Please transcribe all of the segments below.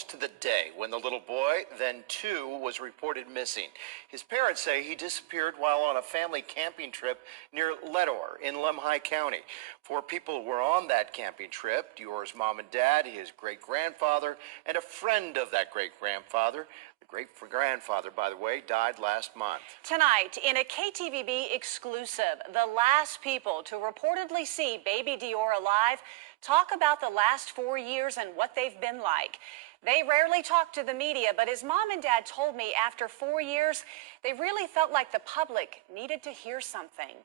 almost to the day when the little boy, then 2, was reported missing. His parents say he disappeared while on a family camping trip near DeOrr in Lemhi County. 4 people were on that camping trip: DeOrr's mom and dad, his great-grandfather, and a friend of that great-grandfather. The great-grandfather, by the way, died last month. Tonight, in a KTVB exclusive, the last people to reportedly see baby DeOrr alive talk about the last 4 years and what they've been like. They rarely talk to the media, but his mom and dad told me after 4 years, they really felt like the public needed to hear something.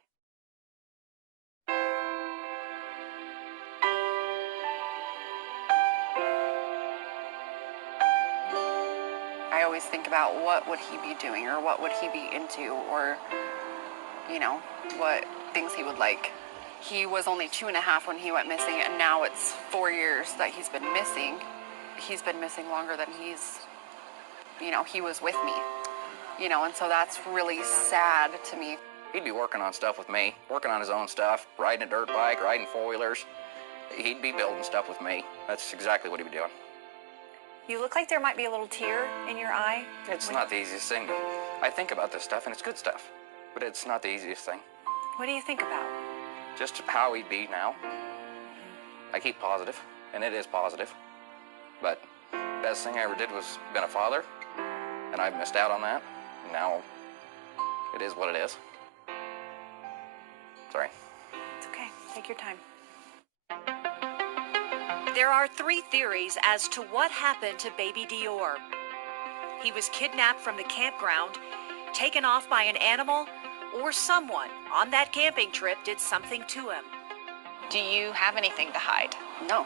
I always think about what would he be doing, or what would he be into, or, you know, what things he would like. He was only 2.5 when he went missing, and now it's 4 years that he's been missing. He's been missing longer than he was with me, and so that's really sad to me. He'd be working on stuff with me, working on his own stuff, riding a dirt bike, riding 4-wheelers. He'd be building stuff with me. That's exactly what he'd be doing. You look like there might be a little tear in your eye. It's not the easiest thing. I think about this stuff, and it's good stuff, but it's not the easiest thing. What do you think about? Just how he'd be now. I keep positive, and it is positive. But the best thing I ever did was been a father, and I've missed out on that. And now it is what it is. Sorry. It's okay. Take your time. There are 3 theories as to what happened to baby DeOrr. He was kidnapped from the campground, taken off by an animal, or someone on that camping trip did something to him. Do you have anything to hide? No,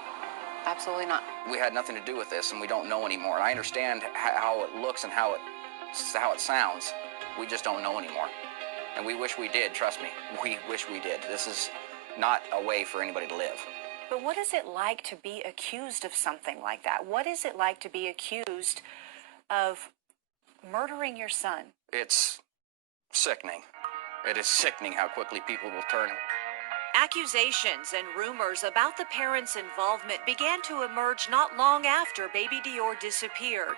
absolutely not. We had nothing to do with this, and we don't know anymore. And I understand how it looks and how it sounds. We just don't know anymore. And we wish we did, trust me. We wish we did. This is not a way for anybody to live. But what is it like to be accused of something like that? What is it like to be accused of murdering your son? It's sickening. It is sickening how quickly people will turn. Accusations and rumors about the parents' involvement began to emerge not long after baby DeOrr disappeared.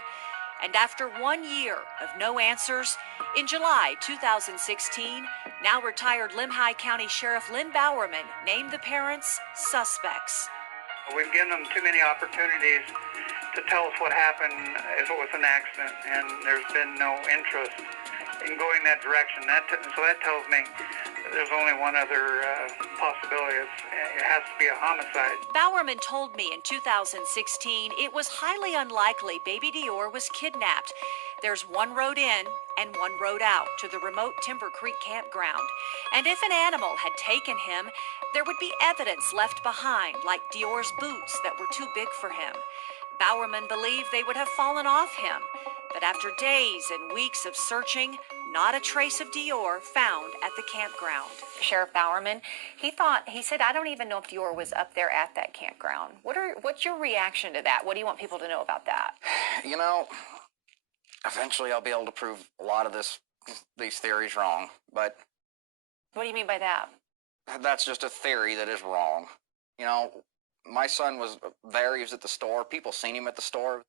And after 1 year of no answers, in July 2016, now retired Lemhi County Sheriff Lynn Bowerman named the parents suspects. We've given them too many opportunities to tell us what happened, if it was an accident, and there's been no interest in going that direction. So that tells me there's only one other possibility. It has to be a homicide. Bowerman told me in 2016 it was highly unlikely baby DeOrr was kidnapped. There's one road in and one road out to the remote Timber Creek campground. And if an animal had taken him, there would be evidence left behind, like DeOrr's boots that were too big for him. Bowerman believed they would have fallen off him. But after days and weeks of searching, not a trace of DeOrr found at the campground. Sheriff Bowerman, he said, I don't even know if DeOrr was up there at that campground. What's your reaction to that? What do you want people to know about that? You know, eventually I'll be able to prove a lot of these theories wrong, but... What do you mean by that? That's just a theory that is wrong. You know, my son was there, he was at the store, people seen him at the store.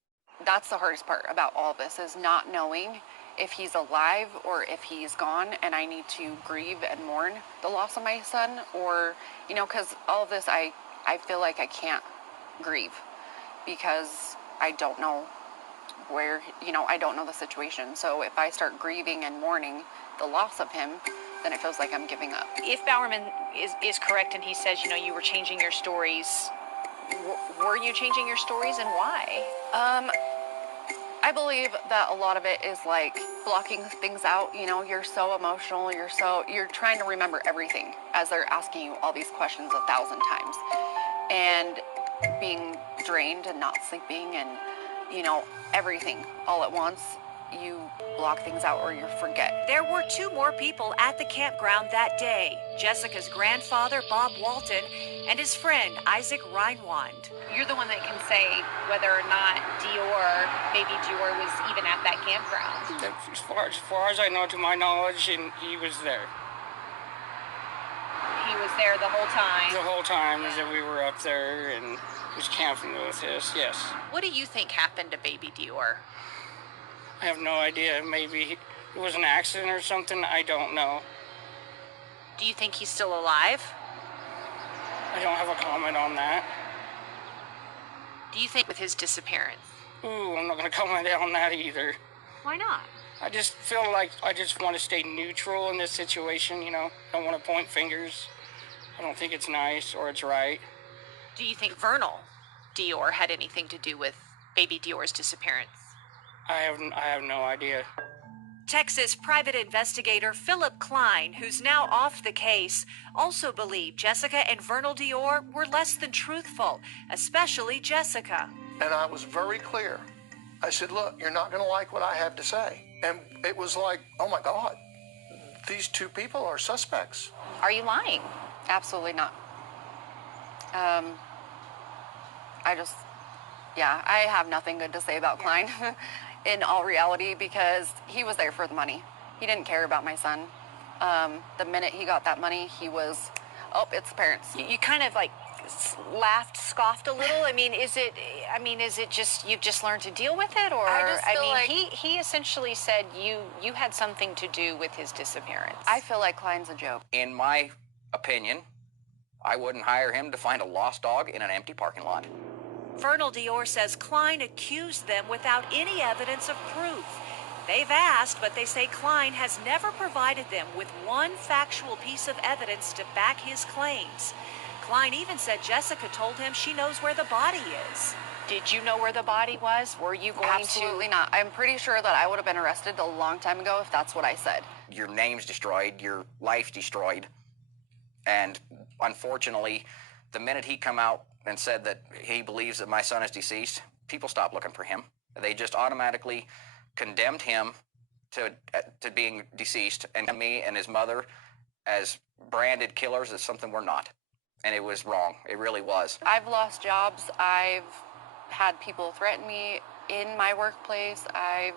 That's the hardest part about all this, is not knowing if he's alive or if he's gone, and I need to grieve and mourn the loss of my son, or, because all of this, I feel like I can't grieve because I don't know where, I don't know the situation. So if I start grieving and mourning the loss of him, then it feels like I'm giving up. If Bowerman is correct and he says, you were changing your stories, were you changing your stories, and why? I believe that a lot of it is like blocking things out. You're so emotional, you're trying to remember everything as they're asking you all these questions 1,000 times, and being drained and not sleeping and, everything all at once. You block things out or you forget. There were 2 more people at the campground that day: Jessica's grandfather, Bob Walton, and his friend, Isaac Reinwand. You're the one that can say whether or not baby DeOrr was even at that campground. As far as I know, to my knowledge, and he was there. He he was there the whole time. The whole time is that we were up there and was camping with us, yes. What do you think happened to baby DeOrr? I have no idea. Maybe it was an accident or something. I don't know. Do you think he's still alive? I don't have a comment on that. Do you think with his disappearance? Ooh, I'm not going to comment on that either. Why not? I just feel like I just want to stay neutral in this situation, you know. I don't want to point fingers. I don't think it's nice or it's right. Do you think Vernal DeOrr had anything to do with baby DeOrr's disappearance? I have no idea. Texas private investigator Philip Klein, who's now off the case, also believed Jessica and Vernal DeOrr were less than truthful, especially Jessica. And I was very clear. I said, look, you're not going to like what I have to say. And it was like, oh my God, these two people are suspects. Are you lying? Absolutely not. I have nothing good to say about Klein in all reality, because he was there for the money. He didn't care about my son. The minute he got that money, he was, oh, it's the parents. You kind of like laughed, scoffed a little. I mean, is it just you've just learned to deal with it, or I just feel like he essentially said you had something to do with his disappearance. I feel like Klein's a joke. In my opinion, I wouldn't hire him to find a lost dog in an empty parking lot. Vernal DeOrr says Klein accused them without any evidence of proof. They've asked, but they say Klein has never provided them with one factual piece of evidence to back his claims. Klein even said Jessica told him she knows where the body is. Did you know where the body was? Were you going Absolutely not. I'm pretty sure that I would have been arrested a long time ago if that's what I said. Your name's destroyed, your life's destroyed. And unfortunately, the minute he come out and said that he believes that my son is deceased, people stopped looking for him. They just automatically condemned him to being deceased, and me and his mother as branded killers as something we're not. And it was wrong. It really was. I've lost jobs. I've had people threaten me in my workplace. I've,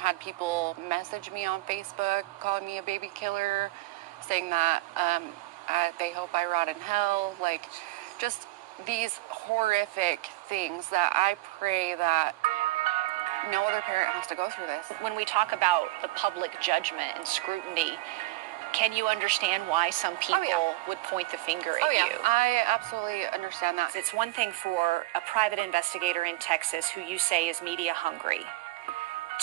had people message me on Facebook, calling me a baby killer, saying that they hope I rot in hell. Like, just these horrific things that I pray that no other parent has to go through this. When we talk about the public judgment and scrutiny, can you understand why some people would point the finger at you? I absolutely understand that. It's one thing for a private investigator in Texas who you say is media hungry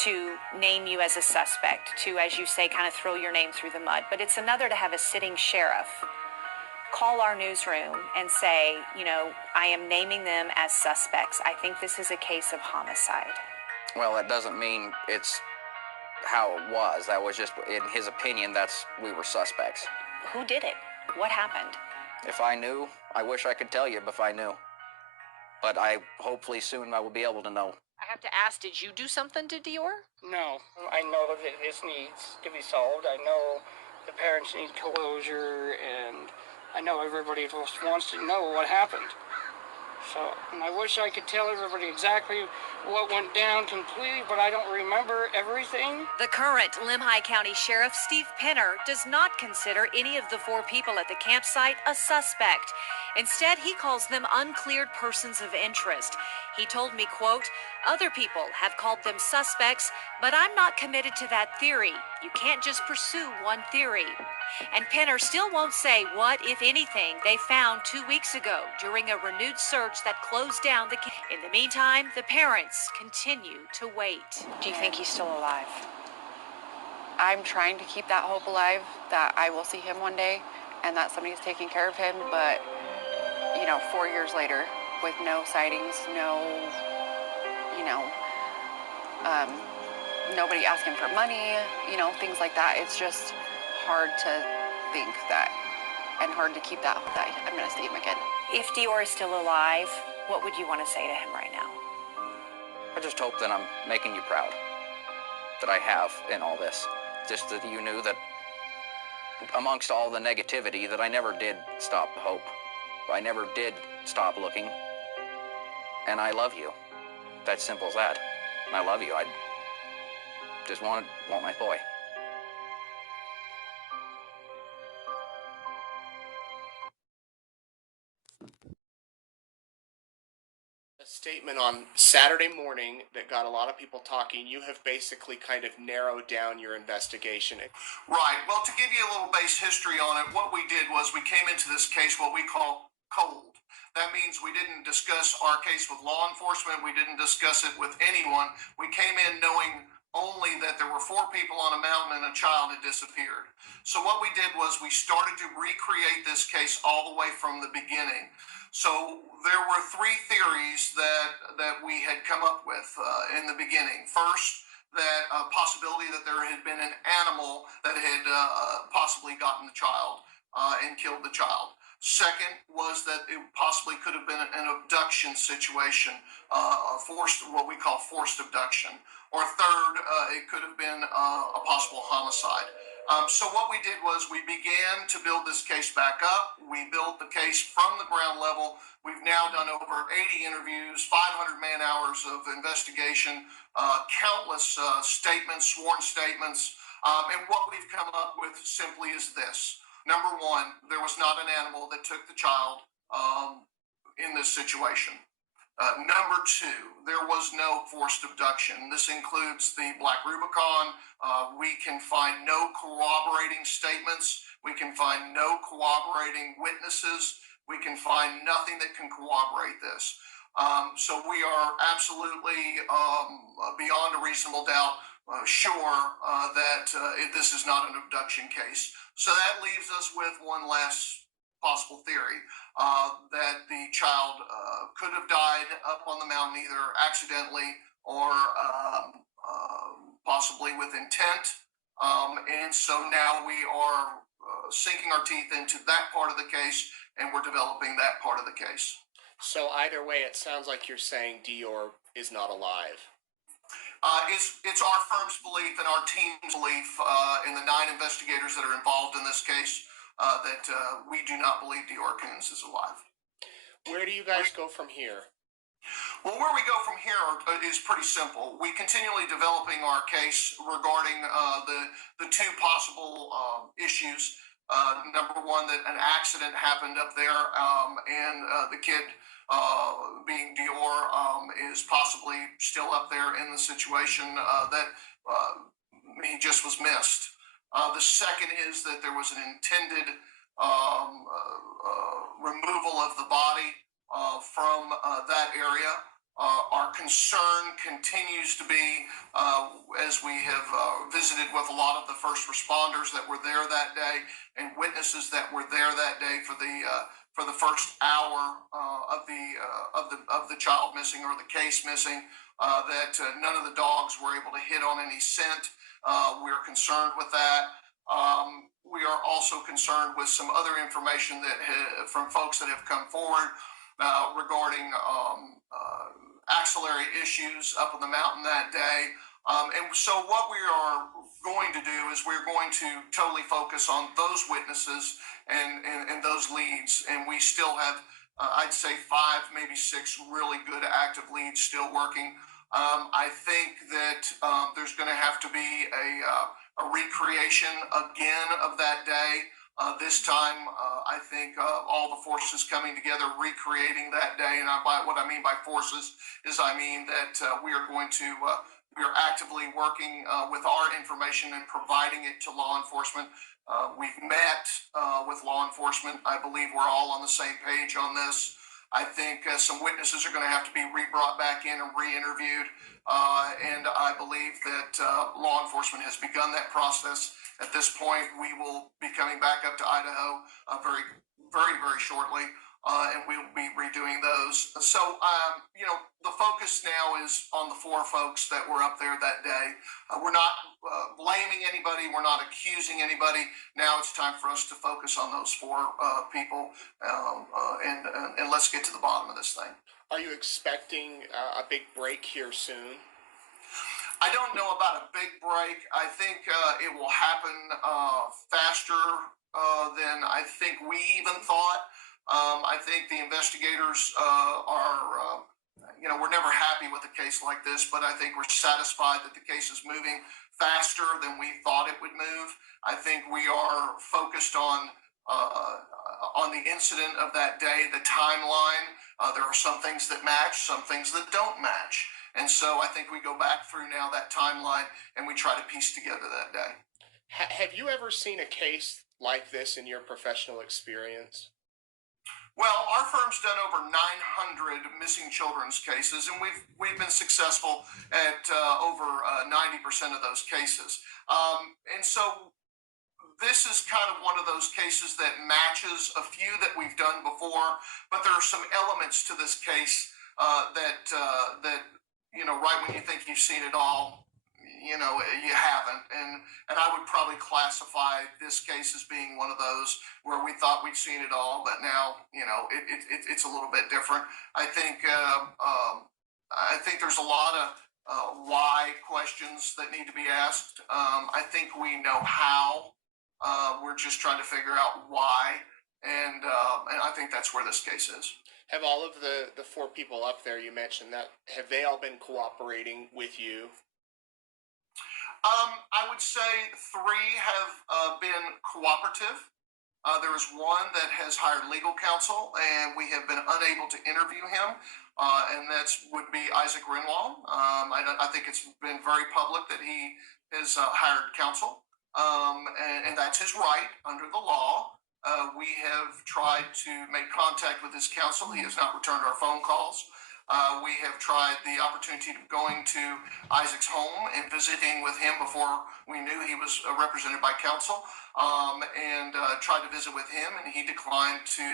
to name you as a suspect, to, as you say, kind of throw your name through the mud. But it's another to have a sitting sheriff call our newsroom and say, I am naming them as suspects. I think this is a case of homicide. Well, that doesn't mean it's how it was. That was just, in his opinion, we were suspects. Who did it? What happened? If I knew, I wish I could tell you if I knew. But hopefully soon I will be able to know. I have to ask, did you do something to DeOrr? No, I know that this needs to be solved. I know the parents need closure, and I know everybody just wants to know what happened. So, and I wish I could tell everybody exactly what went down completely, but I don't remember everything. The current Lemhi County Sheriff, Steve Penner, does not consider any of the 4 people at the campsite a suspect. Instead, he calls them uncleared persons of interest. He told me, quote, "Other people have called them suspects, but I'm not committed to that theory. You can't just pursue one theory." And Penner still won't say what, if anything, they found 2 weeks ago during a renewed search that closed down the camp. In the meantime, the parents continue to wait. Do you think he's still alive? I'm trying to keep that hope alive that I will see him one day and that somebody's taking care of him, but 4 years later with no sightings, nobody asking for money, things like that. It's just hard to think that, and hard to keep that I'm going to see my kid. If DeOrr is still alive, what would you want to say to him right now? I just hope that I'm making you proud, that I have in all this. Just that you knew that amongst all the negativity that I never did stop the hope. I never did stop looking. And I love you. That's simple as that. And I love you. I just want my boy. statement on Saturday morning that got a lot of people talking. You have basically kind of narrowed down your investigation. Right. Well, to give you a little base history on it, what we did was we came into this case what we call cold. That means we didn't discuss our case with law enforcement. We didn't discuss it with anyone. We came in knowing only that there were 4 people on a mountain and a child had disappeared. So what we did was we started to recreate this case all the way from the beginning. So there were 3 theories that we had come up with in the beginning. First, that possibility that there had been an animal that had possibly gotten the child and killed the child. Second was that it possibly could have been an abduction situation, forced, what we call forced abduction. Or third, it could have been a possible homicide. So what we did was we began to build this case back up. We built the case from the ground level. We've now done over 80 interviews, 500 man hours of investigation, countless statements, sworn statements. And what we've come up with simply is this. Number 1, there was not an animal that took the child in this situation. Number 2, there was no forced abduction. This includes the Black Rubicon. We can find no corroborating statements. We can find no corroborating witnesses. We can find nothing that can corroborate this. So we are absolutely beyond a reasonable doubt sure that this is not an abduction case. So that leaves us with one last possible theory, that the child could have died up on the mountain either accidentally or possibly with intent. And so now we are sinking our teeth into that part of the case, and we're developing that part of the case. So either way, it sounds like you're saying DeOrr is not alive. It's our firm's belief and our team's belief in the 9 investigators that are involved in this case that we do not believe DeOrr Kunz is alive. Where do you guys go from here? Well, where we go from here is pretty simple. We continually developing our case regarding the 2 possible issues. Number 1, that an accident happened up there, and the kid, being DeOrr, is possibly still up there in the situation that he just was missed. The second is that there was an intended removal of the body from that area. Our concern continues to be, as we have visited with a lot of the first responders that were there that day and witnesses that were there that day for the first hour of the child missing or the case missing, that none of the dogs were able to hit on any scent. We're concerned with that. We are also concerned with some other information that from folks that have come forward regarding axillary issues up on the mountain that day. And so what we are going to do is we're going to totally focus on those witnesses and those leads. And we still have, I'd say 5, maybe 6 really good active leads still working. I think that there's going to have to be a recreation again of that day. This time, I think all the forces coming together, recreating that day. And what I mean by forces is I mean that we are actively working with our information and providing it to law enforcement. We've met with law enforcement. I believe we're all on the same page on this. I think some witnesses are going to have to be brought back in and re-interviewed. And I believe that law enforcement has begun that process. At this point, we will be coming back up to Idaho very, very, very shortly, and we will be redoing those. So, the focus now is on the 4 folks that were up there that day. We're not blaming anybody. We're not accusing anybody. Now it's time for us to focus on those 4 people, and let's get to the bottom of this thing. Are you expecting a big break here soon? I don't know about a big break. I think it will happen faster than I think we even thought. I think the investigators are, we're never happy with a case like this, but I think we're satisfied that the case is moving faster than we thought it would move. I think we are focused on on the incident of that day, the timeline. There are some things that match, some things that don't match. And so I think we go back through now that timeline and we try to piece together that day. Have you ever seen a case like this in your professional experience? Well, our firm's done over 900 missing children's cases, and we've been successful at over 90% of those cases. And so this is kind of one of those cases that matches a few that we've done before, but there are some elements to this case that right when you think you've seen it all, you haven't. And I would probably classify this case as being one of those where we thought we'd seen it all, but now it's a little bit different. I think there's a lot of why questions that need to be asked. I think we know how. We're just trying to figure out why, and I think that's where this case is. Have all of the four people up there you mentioned, that have they all been cooperating with you? I would say three have been cooperative. There is one that has hired legal counsel, and we have been unable to interview him, and that would be Isaac Renwald. I think it's been very public that he has hired counsel. And that's his right under the law. We have tried to make contact with his counsel. He has not returned our phone calls. We have tried the opportunity of going to Isaac's home and visiting with him before we knew he was represented by counsel, and tried to visit with him, and he declined to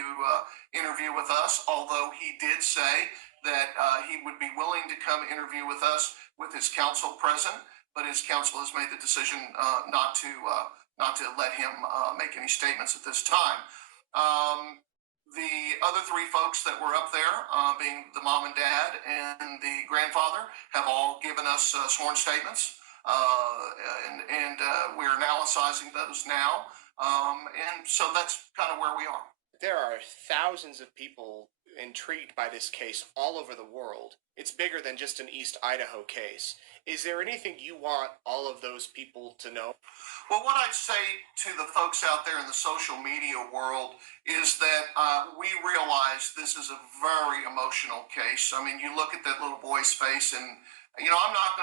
interview with us, although he did say that he would be willing to come interview with us with his counsel present. But his counsel has made the decision not to let him make any statements at this time. The other three folks that were up there, being the mom and dad and the grandfather, have all given us sworn statements, and we're analyzing those now. And so that's kind of where we are. There are thousands of people intrigued by this case all over the world. It's bigger than just an East Idaho case. Is there anything you want all of those people to know? Well, what I'd say to the folks out there in the social media world is that we realize this is a very emotional case. I mean, you look at that little boy's face, and I'm not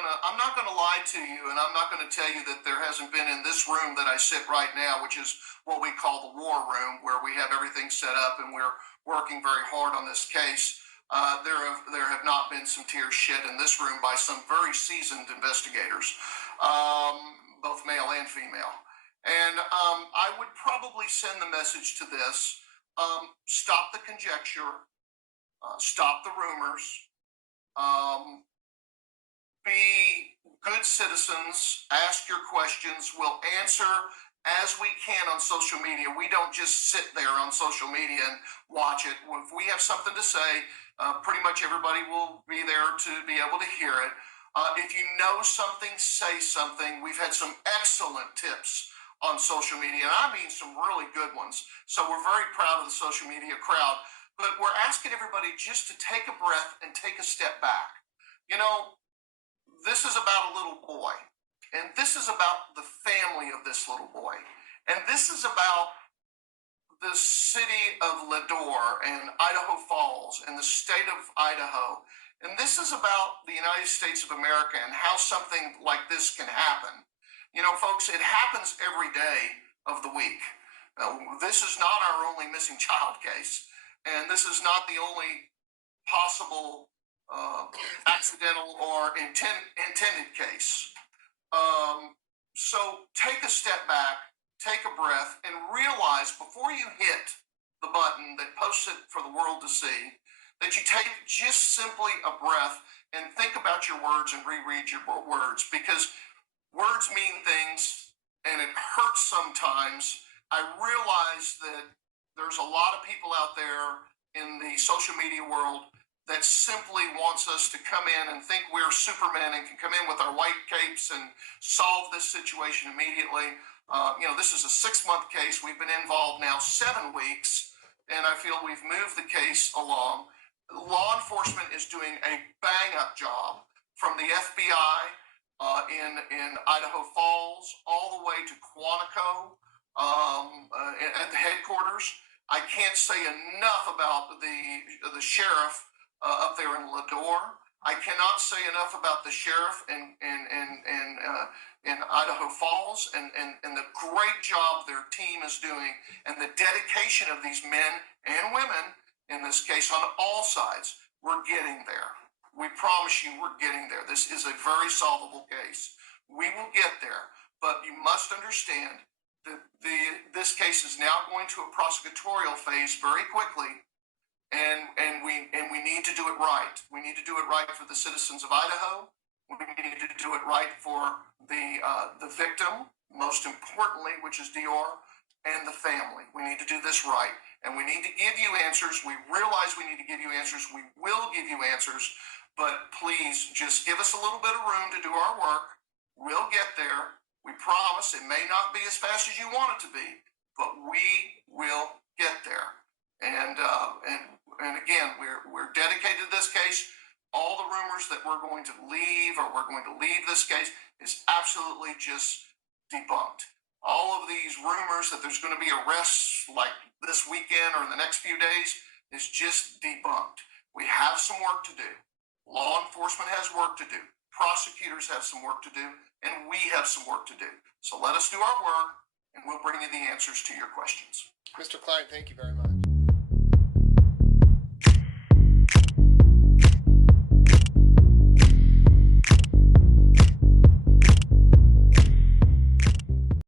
gonna lie to you, and I'm not gonna tell you that there hasn't been in this room that I sit right now, which is what we call the war room, where we have everything set up and we're working very hard on this case. There have not been some tears shed in this room by some very seasoned investigators, both male and female. And I would probably send the message to this: stop the conjecture, stop the rumors, be good citizens, ask your questions. We'll answer as we can on social media. We don't just sit there on social media and watch it. If we have something to say, pretty much everybody will be there to be able to hear it. If you know something, say something. We've had some excellent tips on social media, and I mean some really good ones. So we're very proud of the social media crowd, but we're asking everybody just to take a breath and take a step back. This is about a little boy, and this is about the family of this little boy, and this is about the city of DeOrr and Idaho Falls and the state of Idaho. And this is about the United States of America and how something like this can happen. Folks, it happens every day of the week. This is not our only missing child case, and this is not the only possible accidental or intended case. So take a step back, take a breath, and realize before you hit the button that posts it for the world to see, that you take just simply a breath and think about your words and reread your words, because words mean things and it hurts sometimes. I realize that there's a lot of people out there in the social media world that simply wants us to come in and think we're Superman and can come in with our white capes and solve this situation immediately. This is a 6-month case. We've been involved now 7 weeks, and I feel we've moved the case along. Law enforcement is doing a bang-up job, from the FBI in Idaho Falls all the way to Quantico, at the headquarters. I can't say enough about the sheriff up there in DeOrr. I cannot say enough about the sheriff in Idaho Falls and the great job their team is doing and the dedication of these men and women in this case on all sides. We're getting there. We promise you we're getting there. This is a very solvable case. We will get there, but you must understand that this case is now going to a prosecutorial phase very quickly, and we need to do it right. We need to do it right for the citizens of Idaho. We need to do it right for the victim, most importantly, which is DeOrr, and the family. We need to do this right, and we need to give you answers. We realize we need to give you answers. We will give you answers, but please just give us a little bit of room to do our work. We'll get there. We promise. It may not be as fast as you want it to be, but we will get there. And again, we're dedicated to this case. All the rumors that we're going to leave or we're going to leave this case is absolutely just debunked. All of these rumors that there's going to be arrests like this weekend or in the next few days is just debunked. We have some work to do. Law enforcement has work to do. Prosecutors have some work to do, and we have some work to do. So let us do our work, and we'll bring you the answers to your questions. Mr. Klein, thank you very much.